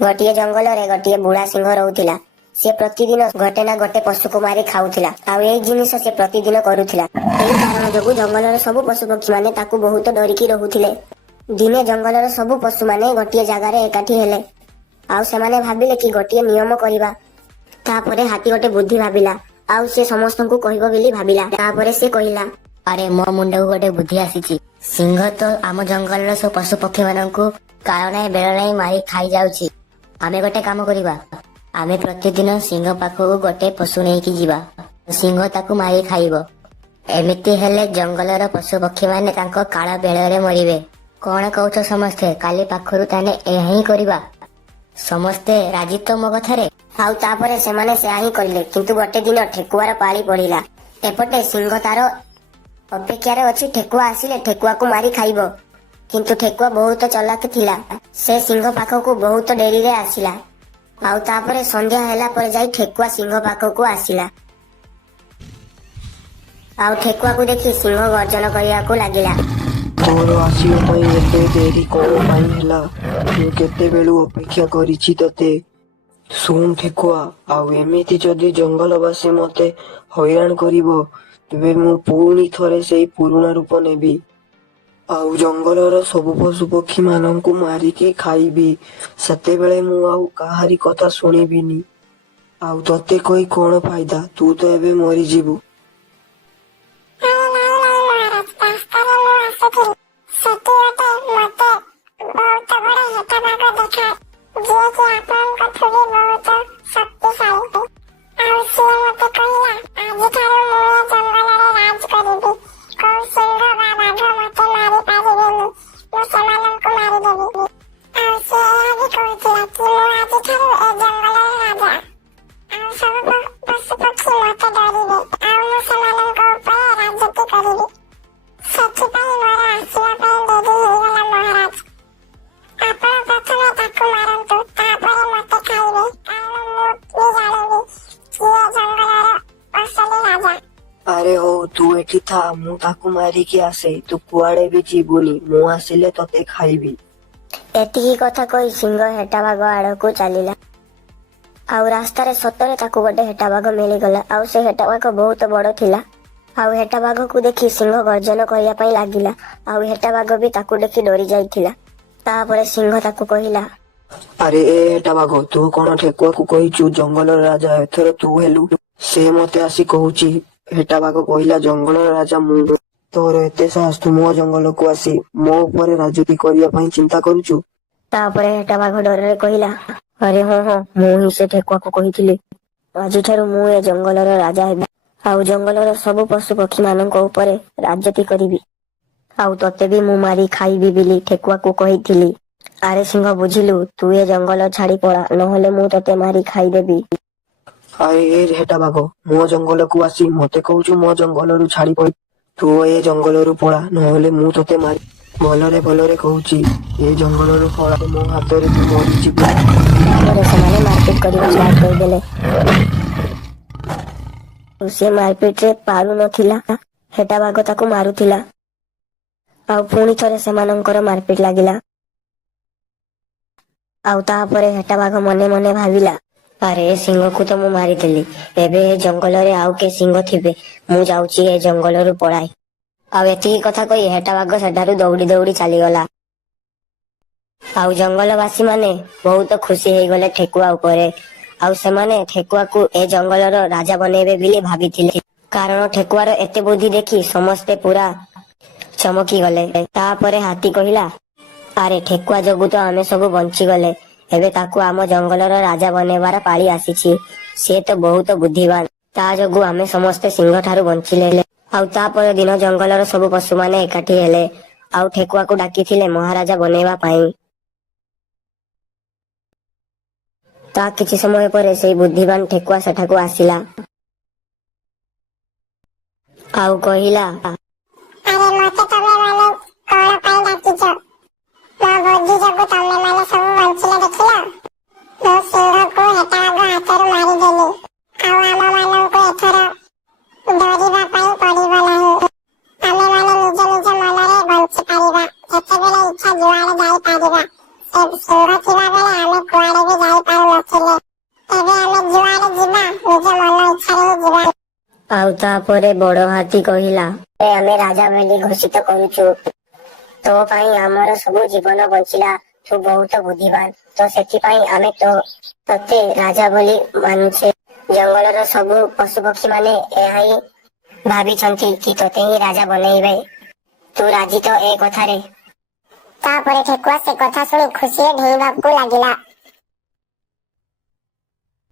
गोटे जंगल रे गोटे बुढ़ा सिंह रहुथिला। से प्रतिदिन गोटे ना गोटे पशु को मारी खाउथिला। आउ ए जिनिस से प्रतिदिन करुथिला। एही कारण जोगु जंगलर सब पशु पक्षी माने ताकू बहुत डरिकी रहुथिले। दिने जंगलर सब पशु माने गोटे जगार एकाठी हेले। आउ सेमाने भाबिले कि गोटे नियम करिबा। तापरे हाथी गोटे बुद्धि भाबिला। आउ से समस्तंकु कहिबो बोली भाबिला। तापरे से कहिला, अरे मो मुंडा गोटे बुद्धि आसीची। सिंह तो आम जंगलर सब पशु पक्षी माननकु काल नाही बेल नाही मारी खाई जाउची। आमे गोटे काम करिबा। आमे प्रतिदिन सिंह पाखକୁ गोटे पशु नेकी जीवा। सिंह ताकू मारी खाइबो। एमिति हेले जंगलर पशु पक्षी माने तांको काल बेଳରେ मरिबे। कोन कहउछ समस्ते काली पाखरु ताने एही करिबा। समस्ते राजी तो मो कथारे। आउ तापरे सेमाने से आही करिले। किंतु गोटे दिन ठेकुआर पाली पड़िला। एपटे सिंह तार अपेक्षार अच्छी ठेकुआ आसिले ठेकुआ को मारी खाइबो। किंतु ठेकुआ बहुत चलाक थिला। से सिंह पाखକୁ बहुत डेरी रे आसिला। आउ तापरे संध्या हैला पर जाई ठेकुआ सिंह पाखକୁ आसिला। आउ ठेकुआ को देखि सिंह गर्जन करिया को लागिला। तोर आसियो पई एते देरी कोन पई हैला। मु केते बेलु अपेक्षा करिछि तते। सुन ठेकुआ आउ एमिति जदि जंगलवासी मते हैरान करिवो तेबे मु पुणी थरे सेई पुरुणा रूप नेबी। आउ जंगलर सब पशु पक्षी माननकु मारिकी खाइबी। सेते बेले मु आउ काहारी कथा सुनिबिनी। आउ तते कोई कोन फायदा, तू तो एबे मरि जीवु। अरे हो तू एठी था, मु ताकू मारी की आसे। तू कुआड़े भी जीवुनी, मु आसिले तते खाइबी। एतिकी कथा कही सिंह हेटा भाग आड़कू चलीला। आउ रास्ता रे सतरे ताकू गोटे हेटा भाग मिलीगला। आउ से हेटा भाग बहुत बड़ थिला। आउ हेटा भाग को देखि सिंह गर्जन करिया पई लागिला। आउ हेटा भाग भी ताकू देखि डरी जाइथिला। तापरे सिंह ताकू कहिला, अरे ए हेटा भाग तू कोन ठेकुआ को कहिचु जंगलर राजा एथर तू हेलु। से मते आसी कहूची। हेटा भाग कहिला, जंगलर राजा मु। तोर एते साहस तू मो जंगल को आसी मो ऊपर राजती करिया पई चिंता करूचु। तापरे हेटा भाग डरे कहिला, अरे हो हो मु ही से ठेकुआ को कहिथिली। आजि ठारू मु ए जंगलर राजा हेबी। आउ जंगलर सब पशु पक्षी माननक ऊपर राजती करिबी। आउ तते भी मु मारी खाइबी बिली ठेकुआ को कहिथिली। अरे सिंह बुझिलु, तू ए जंगल छाड़ी पड़ा, नहले मु तते मारी खाइदेबी। अरे ए हेटा भाग मो जंगल को आसी मते कहूचु मो जंगलरु छाड़ी पई। तू ए जंगलरु पड़ा, नहले मु तते मारी। भलरे कहूची ए जंगलरु पड़ा, मो हातरे तू मरि जिबु। तापरे समाने मारपीट करिबा स्टार्ट कर देले। से मारपीट रे पारु नथिला। हेटा भाग ताकू मारुथिला। आउ पुणी थरे सेमानंकर मारपीट लागिला। आउ तापरे हेटा भाग मने मने भाबिला, अरे सिंह को तो मु मारिदेली। एबे ए जंगल रे आउ के सिंह थिबे, मु जाउची ए जंगलरु पळाई। आउ एती कथा कही हेटा भाग सेठारु दौड़ी दौड़ी चलीगला। आउ जंगलवासी माने बहुत खुशी हेई गले ठेकुआ उपरे। आउ सेमाने ठेकुआ को ए जंगलर राजा बनेबे बिली भाबिथिले। कारण ठेकुआर एते बुद्धि देखि समस्ते पूरा चमकी गले। तापरे हाथी कहिला, अरे ठेकुआ जोगु तो आमे सब बंची गले। एबे ताकू आम जंगलर राजा बनेबार पाली आसीछि। से तो बहुत बुद्धिमान। ता जोगु आमे समस्ते सिंह ठारू बंचिले। आउ तापर दिन जंगलर सब पशु माने एकाठी हेले। आउ ठेकुआ को डाकिथिले महाराजा बनेबा पाई। ता किछि समय परे सेई बुद्धिमान ठेकुआ सेठाकू आसिला। आउ कहिला, अरे मते तमे माने कोन पाई डाकिछ? मो बुद्धि जोगु तमे माने सब बंचिले देखिला। मो सिंह को हेटा भाग हातरु मारी देली। आउ आम माननकु एथर डरिबा पाई पड़िबो नाही। आमे माने निज निज मनरे बंची पारिबा। जेतेबेले इच्छा जुआड़े जाई पारिबा। ए सिंह थिबा बेले आमे कुआड़े भी ଆଉ ତାପରେ ବଡ ହାତୀ କହିଲା, ଆମେ ରାଜା ବୋଲି ଘୋଷିତ କରୁଛୁ। ତୋ ପାଇଁ ଆମର ସବୁ ଜୀବନ ବଞ୍ଚିଲା। ତୁ ବହୁତ ବୁଦ୍ଧିମାନ, ତ ସେଥିପାଇଁ ଆମେ ତତେ ରାଜା ବୋଲି ମାନୁଛେ। ଜଙ୍ଗଲର ସବୁ ପଶୁପକ୍ଷୀ ମାନେ ଏହା ହିଁ ଭାବିଛନ୍ତି କି ତୋତେ ହିଁ ରାଜା ବନେଇବେ। ତୁ ରାଜି ତ ଏ କଥାରେ? ତାପରେ ଠେକୁଆ ସେ କଥା ଶୁଣି ଖୁସିରେ ଡେଇଁବାକୁ ଲାଗିଲା।